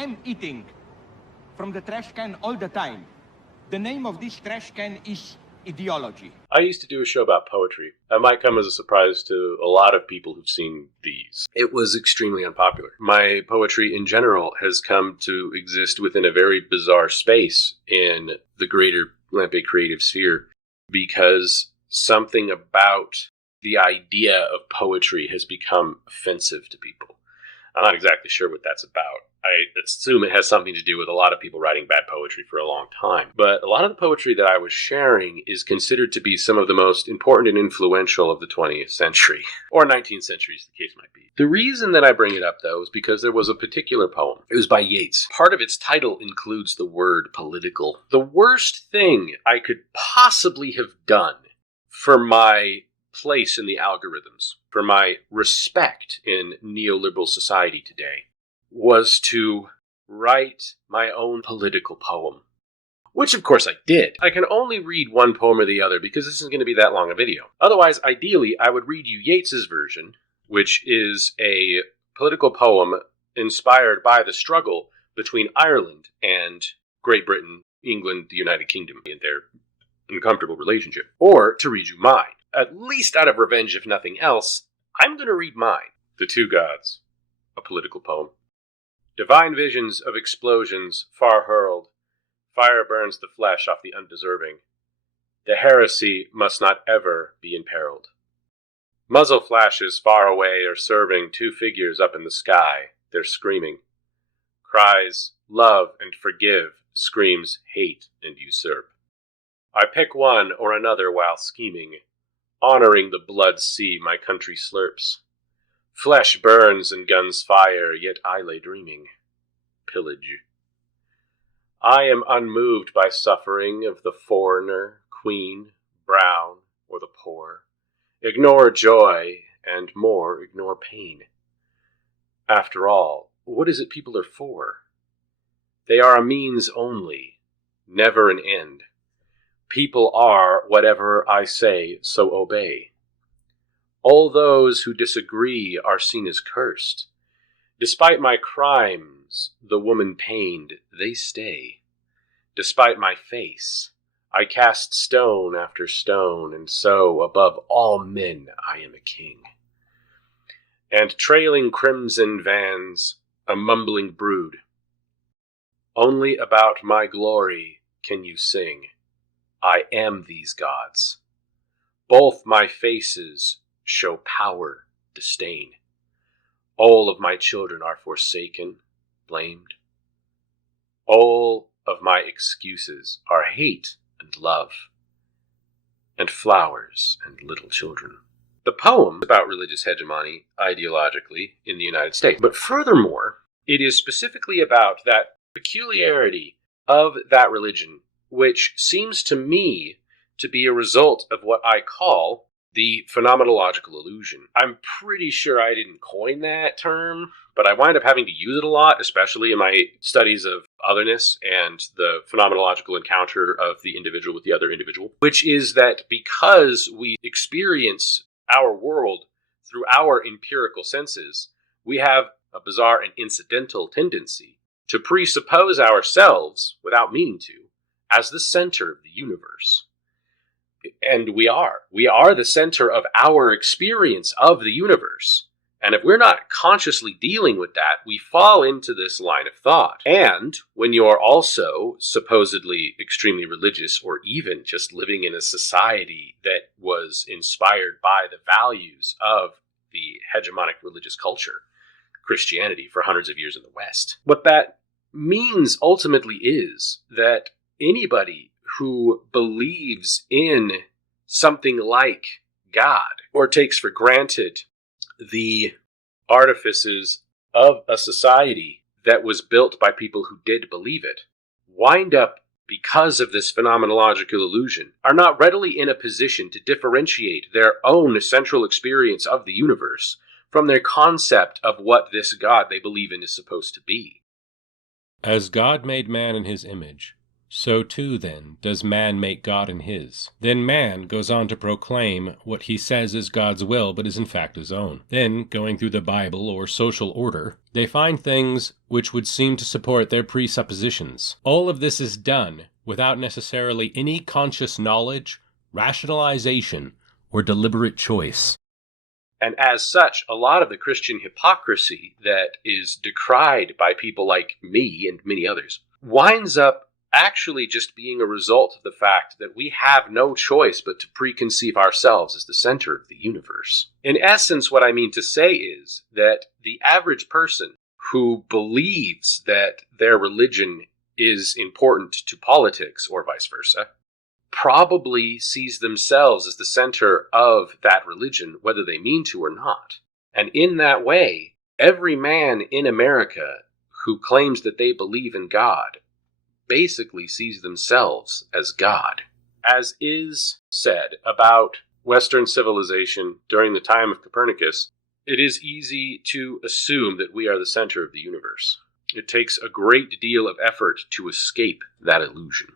and eating from the trash can all the time. The name of this trash can is ideology. I used to do a show about poetry. That might come as a surprise to a lot of people who've seen these. It was extremely unpopular. My poetry in general has come to exist within a very bizarre space in the greater Lampe creative sphere because something about the idea of poetry has become offensive to people. I'm not exactly sure what that's about. I assume it has something to do with a lot of people writing bad poetry for a long time. But a lot of the poetry that I was sharing is considered to be some of the most important and influential of the 20th century, or 19th century as the case might be. The reason that I bring it up, though, is because there was a particular poem. It was by Yeats. Part of its title includes the word political. The worst thing I could possibly have done for my place in the algorithms, for my respect in neoliberal society today, was to write my own political poem. Which, of course, I did. I can only read one poem or the other because this isn't going to be that long a video. Otherwise, ideally, I would read you Yeats's version, which is a political poem inspired by the struggle between Ireland and Great Britain, England, the United Kingdom, in their uncomfortable relationship. Or to read you mine. At least out of revenge, if nothing else, I'm going to read mine. The Two Gods, a political poem. Divine visions of explosions far hurled, fire burns the flesh off the undeserving. The heresy must not ever be imperiled. Muzzle flashes far away are serving two figures up in the sky. They're screaming. Cries, love and forgive, screams, hate and usurp. I pick one or another while scheming, honoring the blood sea my country slurps. Flesh burns and guns fire, yet I lay dreaming. Pillage. I am unmoved by suffering of the foreigner, queen, brown, or the poor. Ignore joy, and more ignore pain. After all, what is it people are for? They are a means only, never an end. People are whatever I say, so obey. All those who disagree are seen as cursed. Despite my crimes, the woman pained, they stay. Despite my face, I cast stone after stone, and so, above all men, I am a king. And trailing crimson vans, a mumbling brood. Only about my glory can you sing. I am these gods. Both my faces show power, disdain. All of my children are forsaken, blamed. All of my excuses are hate and love, and flowers and little children. The poem is about religious hegemony, ideologically, in the United States. But furthermore, it is specifically about that peculiarity of that religion, which seems to me to be a result of what I call the phenomenological illusion. I'm pretty sure I didn't coin that term, but I wind up having to use it a lot, especially in my studies of otherness and the phenomenological encounter of the individual with the other individual, which is that because we experience our world through our empirical senses, we have a bizarre and incidental tendency to presuppose ourselves, without meaning to, as the center of the universe. And we are the center of our experience of the universe. And if we're not consciously dealing with that, we fall into this line of thought. And when you're also supposedly extremely religious, or even just living in a society that was inspired by the values of the hegemonic religious culture, Christianity, for hundreds of years in the West, what that means ultimately is that anybody who believes in something like God, or takes for granted the artifices of a society that was built by people who did believe it, wind up, because of this phenomenological illusion, are not readily in a position to differentiate their own central experience of the universe from their concept of what this God they believe in is supposed to be. As God made man in his image, So too, then, does man make God in his. Then man goes on to proclaim what he says is God's will, but is in fact his own. Then, going through the Bible or social order, they find things which would seem to support their presuppositions. All of this is done without necessarily any conscious knowledge, rationalization, or deliberate choice. And as such, a lot of the Christian hypocrisy that is decried by people like me and many others winds up actually just being a result of the fact that we have no choice but to preconceive ourselves as the center of the universe. In essence, what I mean to say is that the average person who believes that their religion is important to politics, or vice versa, probably sees themselves as the center of that religion, whether they mean to or not. And in that way, every man in America who claims that they believe in God basically sees themselves as God. As is said about Western civilization during the time of Copernicus, it is easy to assume that we are the center of the universe. It takes a great deal of effort to escape that illusion.